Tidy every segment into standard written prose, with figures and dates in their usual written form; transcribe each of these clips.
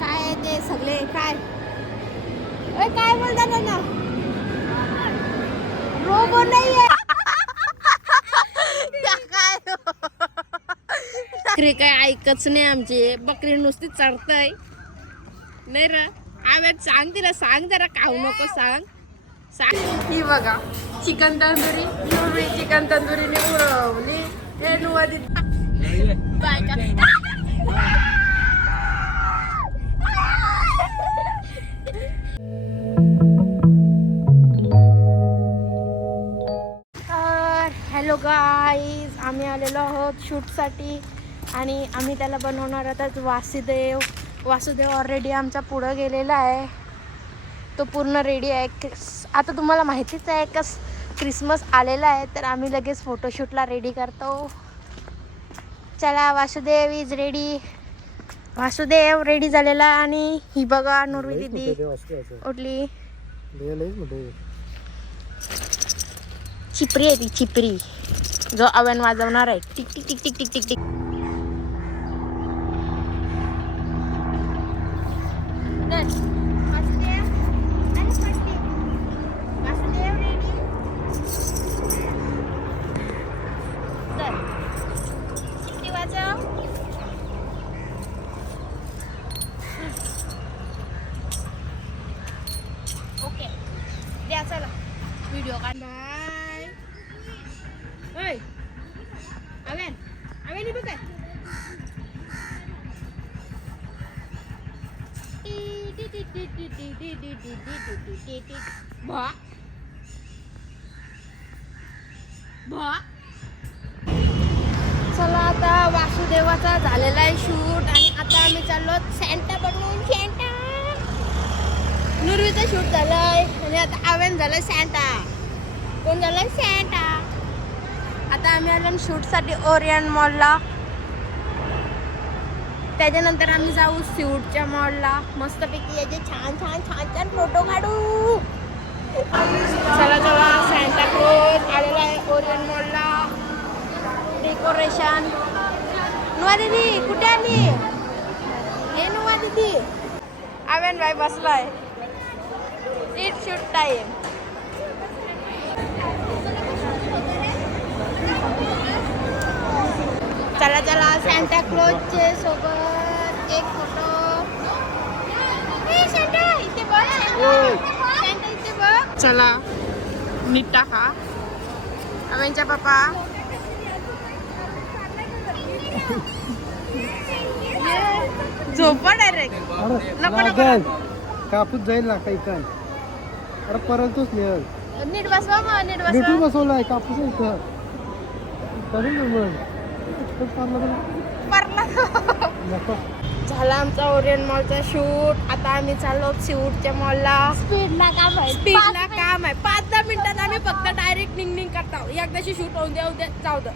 काय ते सगळे काय काय बोलतात ना रोबो नाहीये बकरी काय ऐकच नाही आमची बकरी नुसती चढतय नाही र आम्ही सांग तिला सांग जरा खाऊ नको सांग ही बघा चिकन तंदुरी नॉर्वे चिकन तंदुरीने उरवली हे नुवादी हॅलो गाईज आम्ही आलेलो आहोत शूटसाठी आणि आम्ही त्याला बनवणार आहोत वासुदेव ऑलरेडी आमचा पुढं गेलेला आहे तो पूर्ण रेडी आहे आता तुम्हाला माहितीच आहे का क्रिसमस आलेला आहे तर आम्ही लगेच फोटोशूटला रेडी करतो चला Vasudev is ready Vasudev ready झालेला आणि ही बघा नूर्वी दीदी उठली चिपरी आहे ती चिपरी जो अवन वाजवणार आहे tick tick tick tick tick tick tick okay द्या चला व्हिडिओ काढ बाय अवेन बघ काय चला आता वासुदेवाचा झालेला आहे शूट आणि आता आम्ही चाललो सॅन्टा बनवून सॅन्टा नुर्वीचा शूट झालाय आणि आता अवेन झालाय सॅन्टा कोण झालाय सॅन्टा आता आम्ही आलो शूटसाठी ओरियन मॉलला त्याच्यानंतर आम्ही जाऊ सीवूडच्या मॉलला मस्तपैकी याचे छान छान छान छान फोटो काढू चला चला सॅन्टा क्लॉज आलेला आहे ओरियन मॉलला डेकोरेशन नुवा दीदी कुठे आली हे नुवा दीदी अवेन भाई बसलाय इट शूट टाइम चला चला सॅन्टा क्लॉजचे सोबत एक फोटो सॅन्टा इथे बघ सॅन्टा इथे बघ चला नीट टाका अवेनचा पप्पा झोपा डायरेक्ट नको कापूस जाईल ना काही काय अरे परतच नाही नीट बसवा मग नीट बसवलाय कापूस इथं करू ना मग झाला आमचा ओरियन मॉलचा शूट आता आम्ही चाललो सीवूडच्या मॉलला स्पीडला काम आहे 5-10 मिनिटात आम्ही फक्त डायरेक्ट निघ करतो एकदाशी शूट होऊन द्या जाऊ दे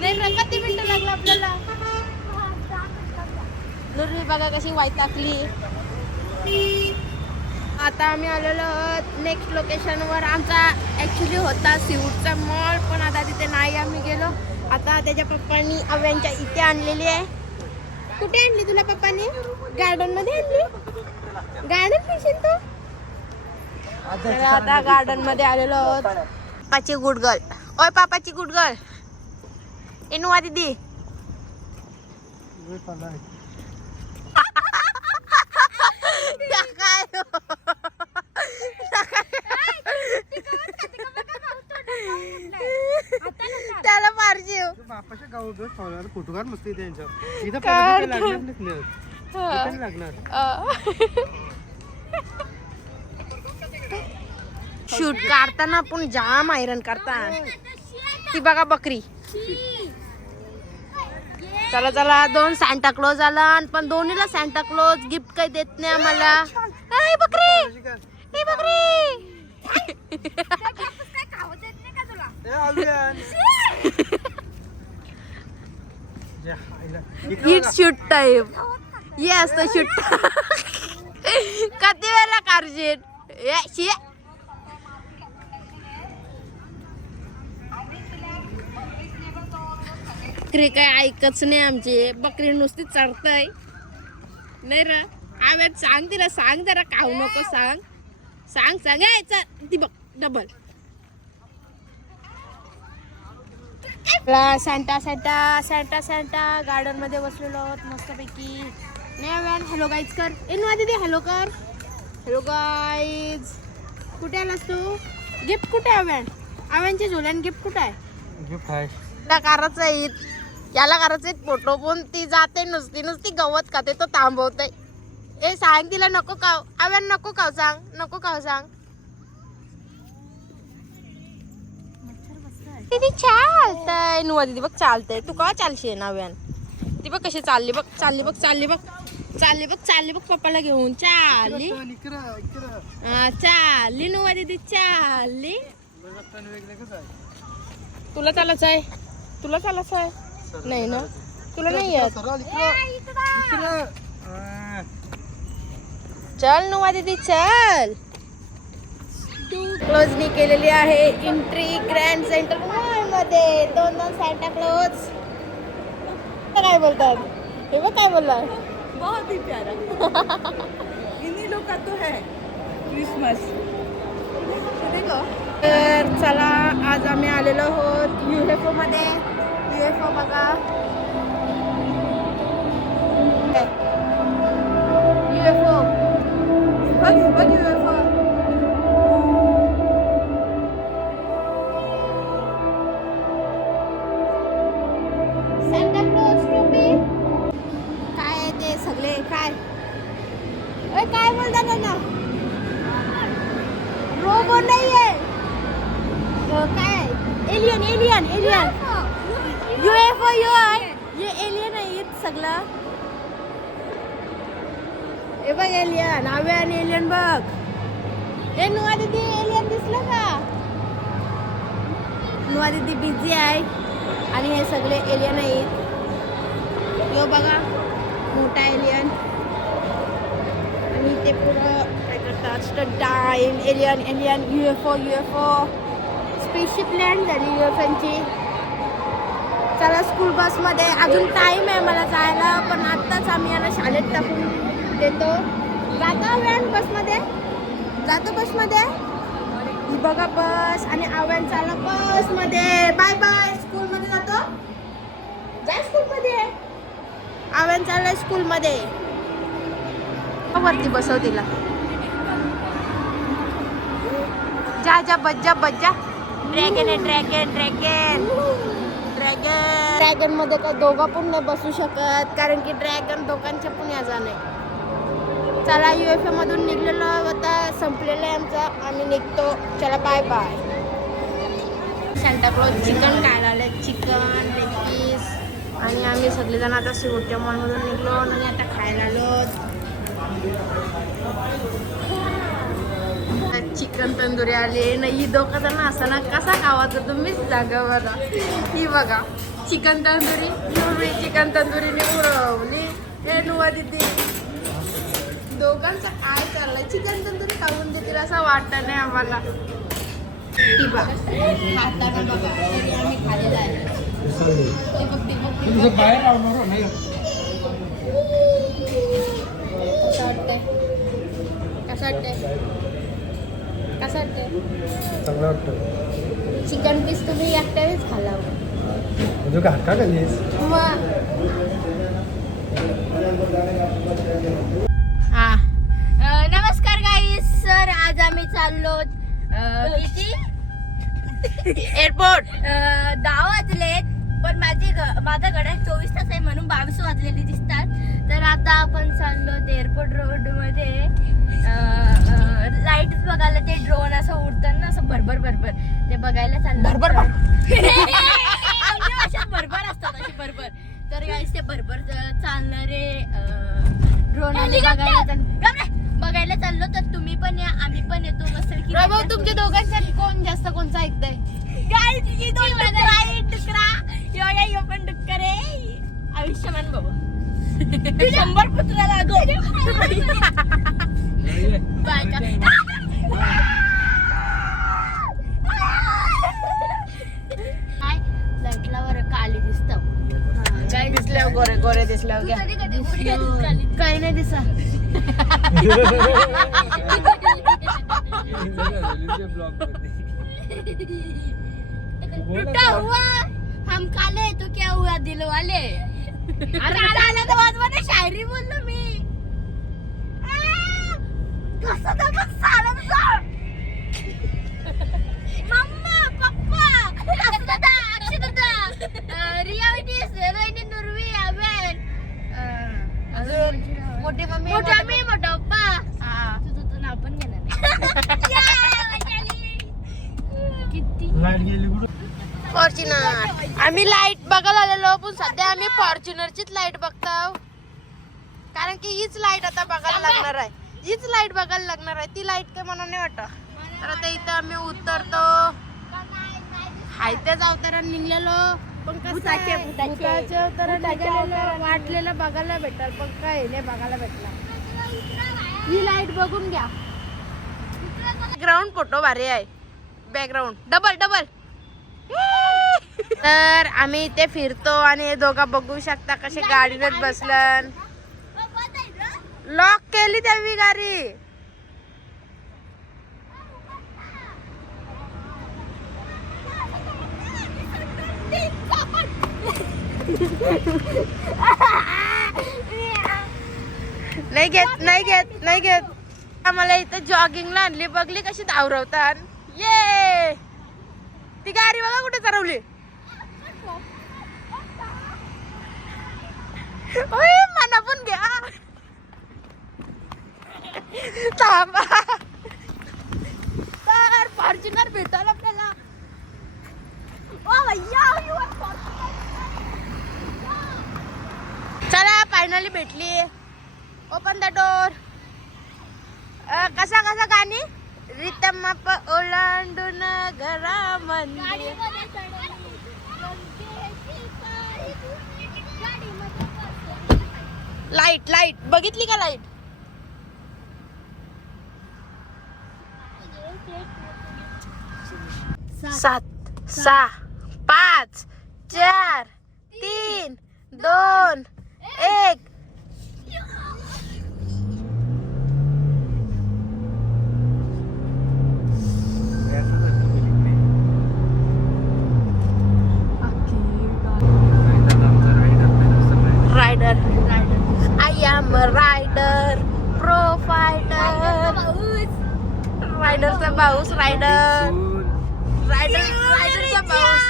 नाही किती मिनिटं लागलं आपल्याला नुर्वी बघा कशी वैतागली आता आम्ही आलेलो नेक्स्ट लोकेशनवर आमचा ॲक्च्युली होता सीवूडचा मॉल पण आता तिथे नाही आम्ही गेलो आता त्याच्या पप्पांनी अव्यांच्या इथे आणलेली आहे कुठे आणली तुला पप्पांनी गार्डन मध्ये आणली गार्डन फिरशील तू तर आता गार्डन मध्ये आलेलो आहोत पापाची गुड गर्ल ओय पापाची गुड गर्ल एनुवा दीदी त्याला मारजीव बापाच्या गावात फोटो काढ मस्ती त्यांच्या इथं लागणार शूट काढताना पण जाम आयरन करता ती बघा बकरी चला चला 2 सॅन्टा क्लॉज आला पण दोन्हीला सॅन्टा क्लॉज गिफ्ट काही देत नाही आम्हाला ए बकरी ए बकरी इट्स शूट टाइम येस तो शूट किती वेळा काढशील बकरी काय ऐकच नाही आमची. बकरी नुसती चरतय नाही र. आम्ही सांग तिला, सांग जरा खाऊ नको, सांग सांग सांग. यायचं ती बघ double. Santa Santa Santa Santa garden मध्ये बसलेलो आहोत मस्तपैकी. नाही व्यान हॅलो गाईज कर. एनवा दीदी हॅलो कर. Hello guys. कुठे आलास तू? गिफ्ट कुठे आहे व्यान? आव्यांच्या झोल्यान गिफ्ट कुठे आहे? गिफ्ट आहे. याला करायचं आहे, याला करायचं आहे फोटो. पण ती जाते नुसती नुसती गवत खाते, तो थांबवते. ए सांग तिला नको खाऊ. आव्यान नको खाऊ, सांग नको खाऊ, सांग. दीदी चालतंय. नुवा दीदी बघ चालतंय. तू का चालशील नाव्यान? ती बघ कशी चालली बघ, चालली बघ, चालली बघ, चालली बघ, चालली बघ पप्पाला घेऊन. चालली चालली नुवा दीदी चालली. तुला चालायचं आहे? तुला चालायचं आहे? नाही ना, तुला नाही येत. चल नुवा दीदी चल. क्लोजनी केलेली आहे एंट्री ग्रँड सेंटर मॉल मध्ये. दोन सॅन्टा क्लोज. काय बोलतात हे बघ, काय बोलला? बहुत ही प्यारा. इन्हीं लोग का तो है क्रिसमस. देखो. तर चला, आज आम्ही आलेलो आहोत UFO मध्ये. UFO बघा. UFO बघ बघ UFO. Santa Claus टोपी काय आहे ते सगळे काय? ओय काय बोलतात ना? रोबो नाही आहे. काय? Alien alien alien. UFO ये एलियन आहे सगळं. हे बघ एलियन. आवे आणि एलियन बघ. हे नुवा दीदी एलियन दिसलं का? नुवा दीदी बिझी आहे आणि हे सगळे एलियन आहेत. यो बघा मोठा एलियन. आणि ते पुरं काय करतात time. Alien alien UFO UFO. Spaceship land झाली UFOची. चला स्कूल बसमध्ये. अजून टाईम आहे मला जायला, पण आत्ताच आम्ही याला शाळेत टाकून देतो. जातो व्हॅन बसमध्ये, जातो बसमध्ये. ही बघा बस. आणि आव्हान चालला बसमध्ये. Bye bye. स्कूलमध्ये जातो. जा स्कूलमध्ये. आव्हान चाललाय स्कूलमध्ये. वरती बसव तिला. जा जा बज्जा बज्जा. ड्रॅगन आहे ड्रॅगन ड्रॅगन ड्रॅगन. ड्रॅगन मध्ये काय दोघं पण नाही बसू शकत, कारण की ड्रॅगन दोघांच्या पण याचा नाही. चला UFO मधून निघलेलो होता, संपलेलं आहे आमचं. आम्ही निघतो. चला bye bye. Santa Claus chicken खायला आले. Chicken leg piece. आणि आम्ही सगळेजण आता सिवोट्या मॉलमधून निघलो आणि आता खायला आलो. चिकन तंदुरी आले नाही. दोघं जण असताना कसा खावाचा तुम्हीच जागा बघा. ही बघा चिकन तंदुरी. एवढी चिकन तंदुरीने उरवली. हे नुवा दीदी दोघांचं काय चाललंय? चिकन तंदुरी खाऊन देतील असं वाटत नाही आम्हाला. ती बघा खाताना बघा तरी आम्ही खाल्लेलं आहे. बाहेर लावणार नाही. कसं वाटतंय? कसं वाटतंय? कसं वाटतंय? चांगलं वाटतं. चिकन पीस तुम्ही एकट्यानेच खाल्ला अजून का हक्का खाल्लीस? नमस्कार गाईस. सर आज आम्ही चाललो किती एअरपोर्ट. 10 वाजलेत, पण माझा घड्याळ 24 तास आहे म्हणून 22 वाजलेली दिसतात. तर आता आपण चाललो एअरपोर्ट रोड मध्ये. लाईट बघायला. ते ड्रोन असं उडताना असं भरभर भरभर ते बघायला चाललं. भरभर भरभर असतात अशी भरभर. तर गाईस ते भरभर चालणारे ड्रोन बघायला चाललो. तर तुम्ही पण या, आम्ही पण येतो. मस्त की तुमच्या दोघांसाठी कोण जास्त कोणचं ऐकतंय? यो पण डुक्कर आहे. आयुष्यमान बाबा 100 पुत्र लागो. लाईटला वर काली दिसत. गोरे गोरे दिसल्या घ्या काही नाही दिसा टूटा हुआ हम काले तो क्या हुआ दिल वाले अरे आला तर वाजवाने शायरी बोललो मी कसं तर पण सारं मम्मा पप्पा कसं दादा अक्षय दादा रियालिटी रोहिणी नुरवी अबेन अजून मोठी मम्मी मोठा मी मोठा पप्पा तुझं नाव पण घेणार किती लाईट गेली कुठं फॉर्च्युनर आम्ही लाईट बघायला आलेलो पण सध्या आम्ही फॉर्च्युनरचीच लाईट बघतो कारण की हीच लाईट आता बघायला लागणार आहे हीच लाईट बघायला लागणार आहे ती लाईट काय मला नाही वाटत तर आता इथं आम्ही उतरतो हायत्याच अवतारात निघलेलो पण भुताचे. भुताचे अवतारात निघालेलो वाटलेलं बघायला भेटणार पण काय नाही बघायला भेटणार ही लाईट बघून घ्या बॅकग्राऊंड फोटो भारी आहे बॅकग्राऊंड डबल डबल तर आम्ही इथे फिरतो आणि हे दोघं बघू शकता कसे गाडीत बसलन लॉक केली त्यावी गाडी नाही घेत नाही घेत नाही घेत आम्हाला इथं जॉगिंगला आणली बघली कशी धावरवतात ये ती गाडी बघा कुठे चरवली मना पण घ्या थांबा तर फॉर्च्युनर भेटाल आपल्याला चला फायनली भेटली ओपन द डोर कसा कसा गाणी रितम ओलांडून घरामध्ये लाईट लाईट बघितली का लाईट सात सहा 5 4 3 2 1 rider I am rider pro fighter रायडरचा पाऊस रायडर रायडरचा पाऊस